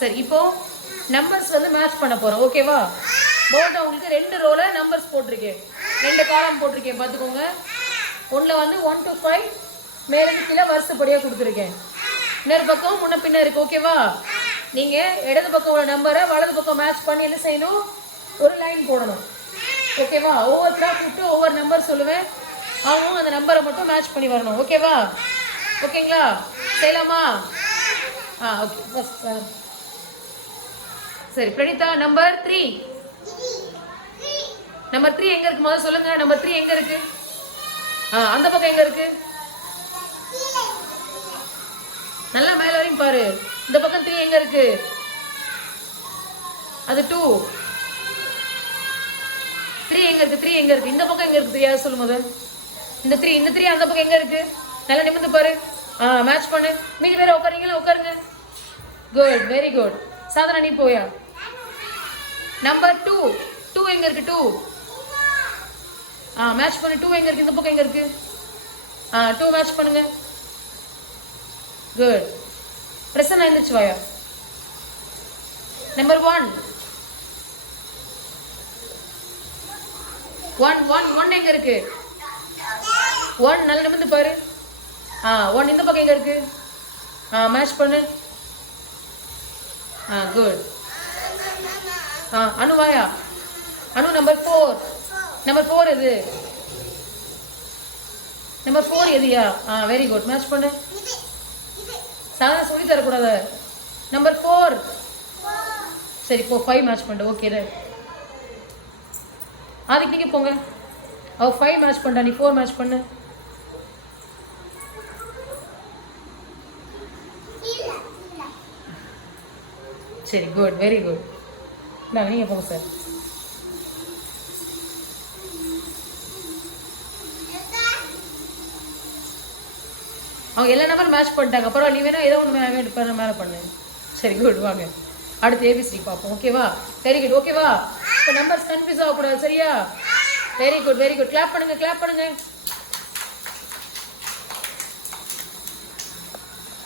சரி, இப்போ நம்பர்ஸ் வந்து மேட்ச் பண்ண போறோம். ஓகேவா? போர்டில் உங்களுக்கு 2 ரோல நம்பர்ஸ் போட்டிருக்கேன், 2 காலம் போட்டிருக்கேன். பார்த்துக்கோங்க. ஒன்றில் வந்து 1 to 5 மேலேருந்து கீழே வருஷப்படியாக கொடுத்துருக்கேன். இன்னொரு பக்கம் முன்ன பின்ன இருக்கு. ஓகேவா? நீங்கள் இடது பக்கம் உள்ள நம்பரை வலது பக்கம் மேட்ச் பண்ணி என்ன செய்யணும்? ஒரு லைன் போடணும். ஓகேவா? ஒவ்வொருத்தராக கூப்பிட்டு ஒவ்வொரு நம்பர் சொல்லுவேன், அவங்க அந்த நம்பரை மட்டும் மேட்ச் பண்ணி வரணும். ஓகேவா? ஓகேங்களா? செய்யலாமா? ஓகே. ஃபர்ஸ்ட் சரி, பிரணீதா நம்பர் 3. நம்பர் 3 எங்க இருக்கு முதல்ல சொல்லுங்க. நம்பர் 3 எங்க இருக்கு? அந்த பக்கம் எங்க இருக்கு? நல்லா மேல வரையும் பாரு. இந்த பக்கம் 3 எங்க இருக்கு? அது 2. 3 எங்க இருக்கு? 3 எங்க இருக்கு? இந்த பக்கம் எங்க இருக்கு? தெரியாது சொல்லு முதல்ல. இந்த 3 அந்த பக்கம் எங்க இருக்கு? நல்லா நிமிர்ந்து பாரு. மேட்ச் பண்ணு. மீதி பேர் உட்காருங்களா? உட்காருங்க. Good, very good. சாதனா நீ போயா. நம்பர் 2 எங்க இருக்கு? 2 மேட்ச் பண்ணு. 2 எங்க இருக்கு? இந்த பக்கம் எங்க இருக்கு? 2 மேட்ச் பண்ணுங்க. குட். பிரசன்னா எந்திரிச்சு வாயா. நம்பர் 1 எங்க இருக்கு? 1 நல்லா நிமிர்ந்து பாரு. 1 இந்த பக்கம் எங்க இருக்கு? மேட்ச் பண்ணு. குட். அனு வாயா. அனு நம்பர் 4 எது? நம்பர் 4 எதுயா? Very good. மேட்ச் பண்ணு. சாதா சொல்லி தரக்கூடாது. நம்பர் 4. சரி, இப்போ 5 மேட்ச் பண்ணு. ஓகே. அதுக்கு நீங்க போங்க. அவ 5 மேட்ச் பண்ணா, நீ 4 மேட்ச் பண்ணு. சரி, குட், வெரி குட். நீங்க போங்க சார். அவங்க எல்லா நம்பரும் மேட்ச் பண்ணிட்டாங்க. அப்புறம் நீ வேணா ஏதோ ஒன்று மேலே பண்ணு. சரி, குட். வாங்க அடுத்து ஏபிசி பார்ப்போம். ஓகேவா? Very good. ஓகேவா? இப்போ நம்பர்ஸ் கன்ஃபியூஸ் ஆகக்கூடாது. சரியா? Very good, very good. Clap பண்ணுங்க.